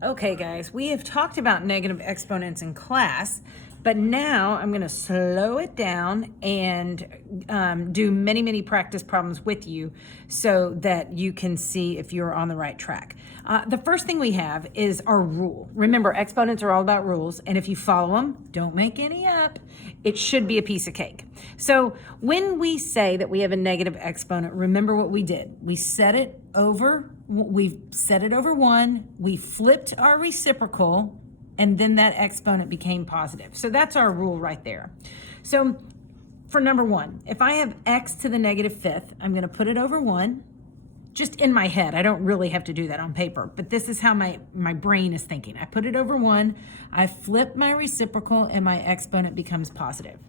Okay, guys, we have talked about negative exponents in class, but now I'm going to slow it down and do many practice problems with you so that you can see if you're on the right track. The first thing we have is our rule. Remember, exponents are all about rules, and if you follow them, don't make any up. It should be a piece of cake. So when we say that we have a negative exponent, remember what we did. We set it over 1, we flipped our reciprocal, and then that exponent became positive. So that's our rule right there. So for number 1, if I have x to the negative 5th, I'm going to put it over 1, just in my head. I don't really have to do that on paper, but this is how my brain is thinking. I put it over 1, I flip my reciprocal, and my exponent becomes positive.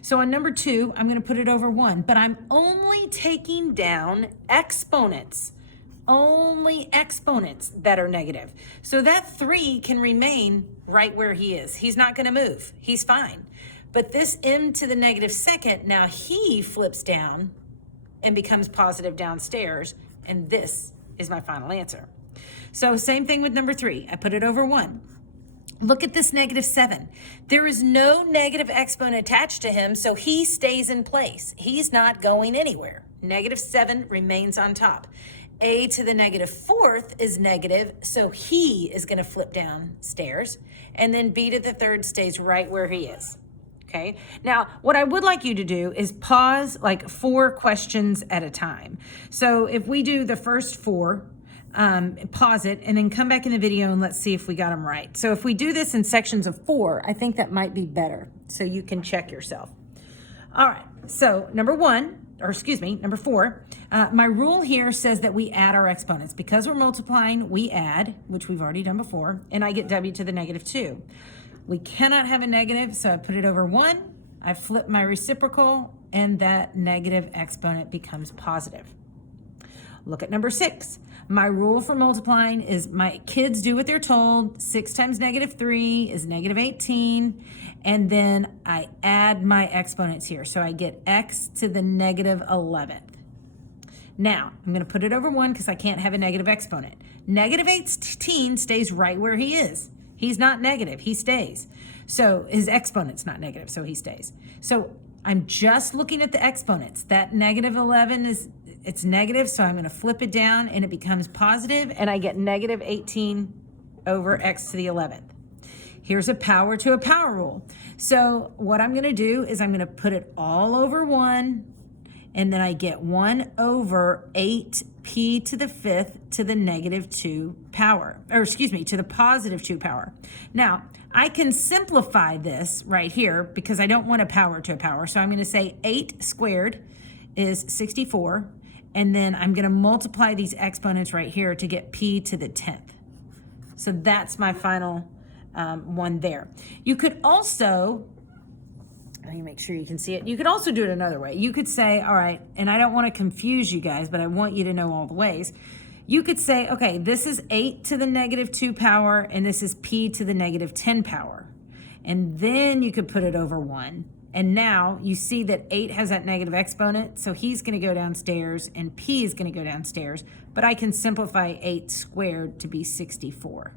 So on number 2, I'm going to put it over 1, but I'm only taking down exponents. Only exponents that are negative. So that 3 can remain right where he is. He's not going to move. He's fine. But this m to the negative 2nd, now he flips down and becomes positive downstairs, and this is my final answer. So same thing with number 3. I put it over 1. Look at this negative 7. There is no negative exponent attached to him, so he stays in place. He's not going anywhere. Negative 7 remains on top. A to the negative 4th is negative, so he is going to flip downstairs. And then B to the 3rd stays right where he is. Okay. Now, what I would like you to do is pause like 4 questions at a time. So if we do the first 4, pause it, and then come back in the video and let's see if we got them right. So if we do this in sections of 4, I think that might be better, so you can check yourself. All right. So number 4, my rule here says that we add our exponents. Because we're multiplying, we add, which we've already done before, and I get w to the negative 2. We cannot have a negative, so I put it over 1. I flip my reciprocal, and that negative exponent becomes positive. Look at number 6. My rule for multiplying is my kids do what they're told. 6 times negative 3 is negative 18. And then I add my exponents here. So I get x to the negative 11th. Now, I'm going to put it over 1 because I can't have a negative exponent. Negative 18 stays right where he is. He's not negative. He stays. So his exponent's not negative, so he stays. So I'm just looking at the exponents. That negative 11 it's negative, so I'm going to flip it down, and it becomes positive, and I get negative 18 over x to the 11th. Here's a power to a power rule. So what I'm going to do is I'm going to put it all over 1, and then I get 1 over 8p to the 5th to the negative 2 power, to the positive 2 power. Now, I can simplify this right here because I don't want a power to a power. So I'm going to say 8 squared is 64, and then I'm going to multiply these exponents right here to get p to the 10th. So that's my final one there. You could also, let me make sure you can see it. You could also do it another way. You could say, all right, and I don't want to confuse you guys, but I want you to know all the ways. You could say, okay, this is 8 to the negative 2 power, and this is p to the negative 10 power. And then you could put it over 1. And now you see that 8 has that negative exponent, so he's going to go downstairs, and p is going to go downstairs. But I can simplify 8 squared to be 64.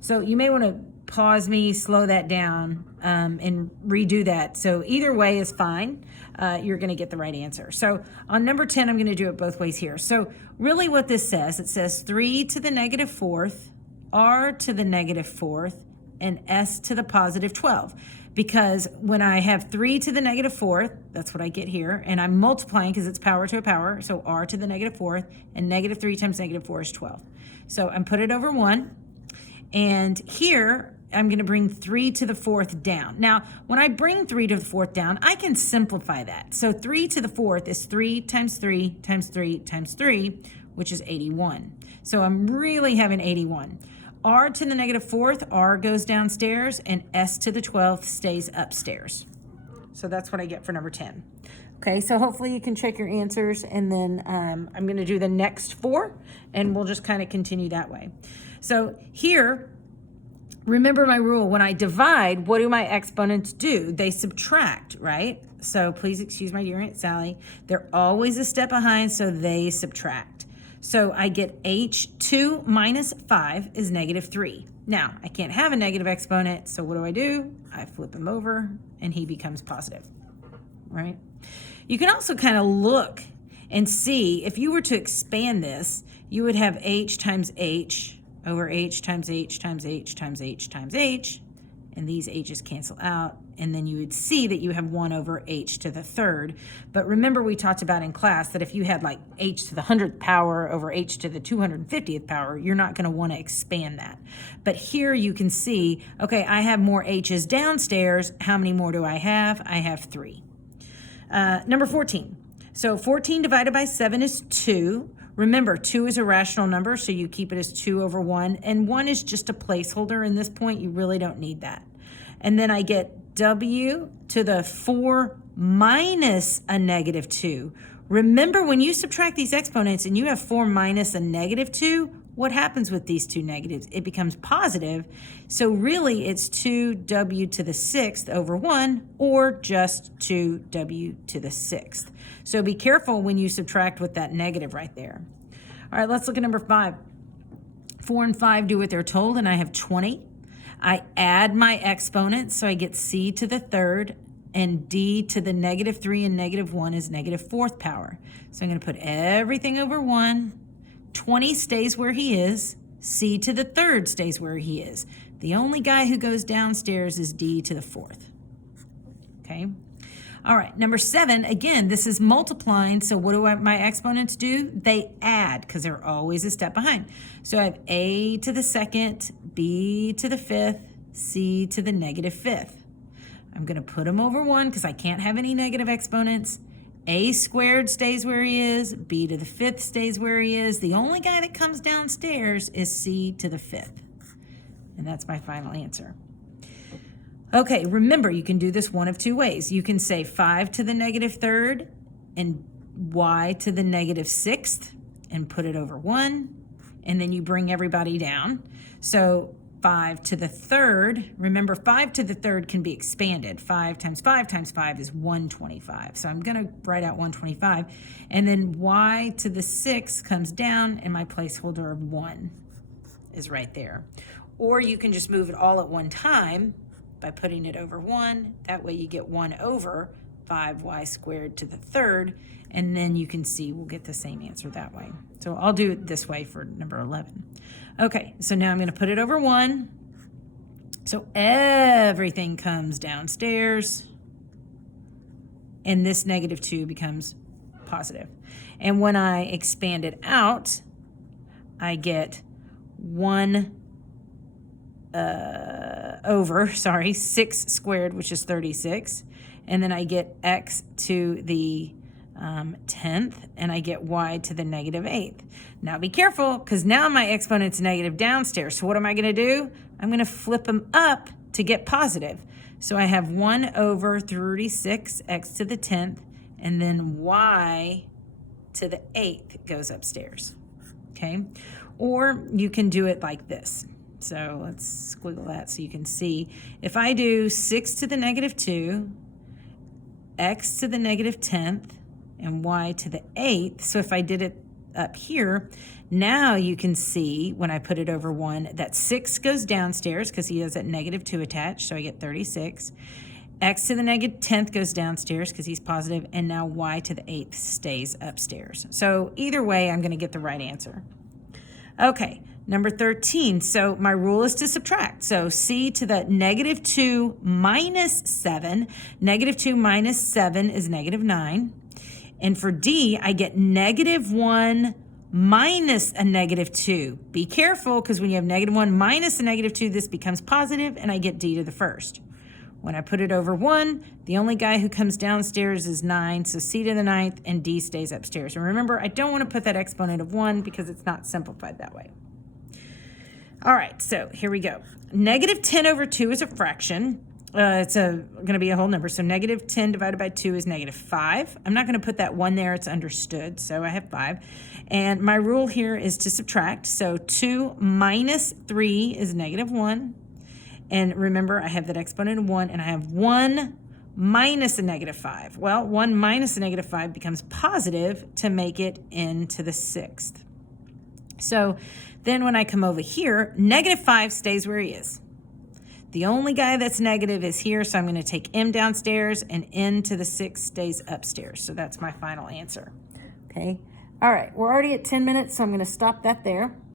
So you may want to pause me, slow that down, and redo that. So either way is fine. You're going to get the right answer. So on number 10, I'm going to do it both ways here. So really what this says, it says 3 to the negative 4th, r to the negative 4th, and s to the positive 12. Because when I have 3 to the negative 4th, that's what I get here, and I'm multiplying because it's power to a power, so r to the negative 4th, and negative 3 times negative 4 is 12. So I'm put it over 1. And here, I'm going to bring 3 to the 4th down. Now, when I bring 3 to the 4th down, I can simplify that. So 3 to the 4th is 3 times 3 times 3 times 3, which is 81. So I'm really having 81. R to the negative 4th, R goes downstairs, and S to the 12th stays upstairs. So that's what I get for number 10. Okay, so hopefully you can check your answers, and then I'm going to do the next 4, and we'll just kind of continue that way. So here, remember my rule. When I divide, what do my exponents do? They subtract, right? So please excuse my dear Aunt Sally. They're always a step behind, so they subtract. So I get h 2 minus 5 is negative 3. Now, I can't have a negative exponent, so what do? I flip him over, and he becomes positive, right? You can also kind of look and see, if you were to expand this, you would have h times h over h times h times h times h times h, and these h's cancel out, and then you would see that you have 1 over h to the third. But remember, we talked about in class that if you had like h to the 100th power over h to the 250th power, you're not going to want to expand that. But here you can see, okay, I have more h's downstairs. How many more do I have? I have 3. Number 14. So 14 divided by 7 is 2. Remember, 2 is a rational number, so you keep it as 2 over 1. And 1 is just a placeholder in this point. You really don't need that. And then I get w to the 4 minus a negative 2. Remember, when you subtract these exponents and you have 4 minus a negative 2, what happens with these two negatives? It becomes positive. So really, it's 2w to the 6th over 1, or just 2w to the 6th. So be careful when you subtract with that negative right there. All right, let's look at number 5. 4 and 5 do what they're told, and I have 20. I add my exponents, so I get c to the third, and d to the negative 3 and negative 1 is negative 4th power. So I'm going to put everything over 1. 20 stays where he is. C to the third stays where he is. The only guy who goes downstairs is d to the 4th. Okay. All right, number 7, again, this is multiplying, so what do my exponents do? They add, because they're always a step behind. So I have a to the 2nd, b to the 5th, c to the negative 5th. I'm going to put them over 1 because I can't have any negative exponents. A squared stays where he is, b to the 5th stays where he is. The only guy that comes downstairs is c to the 5th. And that's my final answer. Okay, remember, you can do this one of two ways. You can say 5 to the negative 3rd and y to the negative 6th and put it over 1, and then you bring everybody down. So 5 to the 3rd, remember 5 to the 3rd can be expanded. 5 times 5 times 5 is 125. So I'm going to write out 125. And then y to the 6th comes down, and my placeholder of 1 is right there. Or you can just move it all at one time by putting it over 1. That way you get 1 over 5y squared to the 3rd, and then you can see we'll get the same answer that way. So I'll do it this way for number 11. Okay, so now I'm going to put it over 1. So everything comes downstairs, and this negative 2 becomes positive. And when I expand it out, I get 1 over 6 squared, which is 36. And then I get x to the 10th, and I get y to the negative 8th. Now be careful, because now my exponent's negative downstairs. So what am I going to do? I'm going to flip them up to get positive. So I have 1 over 36 x to the 10th, and then y to the 8th goes upstairs. Okay? Or you can do it like this. So let's squiggle that so you can see. If I do 6 to the negative 2, x to the negative 10th, and y to the 8th, so if I did it up here, now you can see when I put it over 1 that 6 goes downstairs because he has that negative 2 attached, so I get 36. X to the negative 10th goes downstairs because he's positive, and now y to the 8th stays upstairs. So either way, I'm going to get the right answer. Okay. Number 13, so my rule is to subtract. So c to the negative 2 minus 7. Negative 2 minus 7 is negative 9. And for d, I get negative 1 minus a negative 2. Be careful, because when you have negative 1 minus a negative 2, this becomes positive, and I get d to the 1st. When I put it over 1, the only guy who comes downstairs is 9, so c to the 9th, and d stays upstairs. And remember, I don't want to put that exponent of 1 because it's not simplified that way. All right, so here we go. Negative 10 over 2 is a fraction. It's going to be a whole number. So negative 10 divided by 2 is negative 5. I'm not going to put that 1 there. It's understood. So I have 5. And my rule here is to subtract. So 2 minus 3 is negative 1. And remember, I have that exponent of 1. And I have 1 minus a negative 5. Well, 1 minus a negative 5 becomes positive to make it into the 6th. So then when I come over here, -5 stays where he is. The only guy that's negative is here, so I'm going to take m downstairs, and n to the 6 stays upstairs. So that's my final answer. Okay. All right, we're already at 10 minutes, so I'm going to stop that there.